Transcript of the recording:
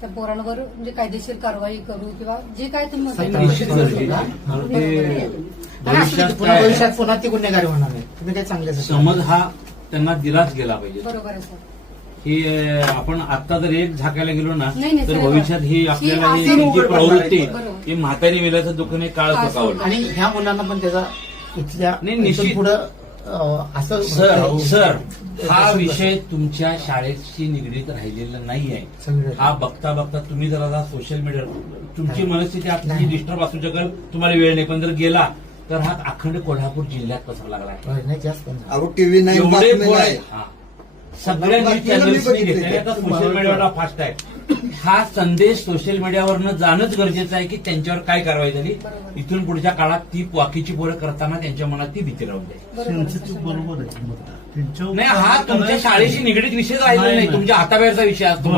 त्या पोरांवर म्हणजे कायदेशीर कारवाई करू किंवा जे काय तुम्ही निश्चित गरजेचं आहे. पुन्हा भविष्यात पुन्हा ती गुन्हेगारी होणार नाही. तुम्ही काय चांगले समज हा त्यांना दिलाच गेला पाहिजे. बरोबर आहे सर. ही आपण आता जर एक झाकायला गेलो ना नाही, तर सर, भविष्यात ही आपल्याला ही ही जी प्रवृत्ती बरोबर. ही म्हातारी वेल्याचं दुःख नाही काळ चुकावलं. आणि ह्या मुलांना पण त्याचा इथल्या नाही, निश्चित. पुढं असं सर हा विषय तुमच्या शाळेशी निगडीत राहिलेला नाही आहे. हा बघता बघता तुम्ही जर आता सोशल मीडियावर तुमची मनस्थिती आता डिस्टर्ब असू शकेल, तुम्हाला वेळ नाही, पण जर गेला तर हा अखंड कोल्हापूर जिल्ह्यात पसरला लागला. नाही जास्त टीव्ही नाही एवढे बातम्या नाही. सगळ्या न्यूज चॅनल्सनी घेतलेले आता सोशल मीडियावर फास्ट आहे. हा संदेश सोशल मीडियावरनं जाणंच गरजेचं आहे की त्यांच्यावर काय कारवाई झाली. इथून पुढच्या काळात ती वाकीची पोरं करताना त्यांच्या मनात ती भीती राहून जाईल. बरोबर आहे. नाही, हा तुमच्या शाळेशी निगडीत विषय राहिला नाही, तुमच्या हाताबाहेरचा विषय असतो.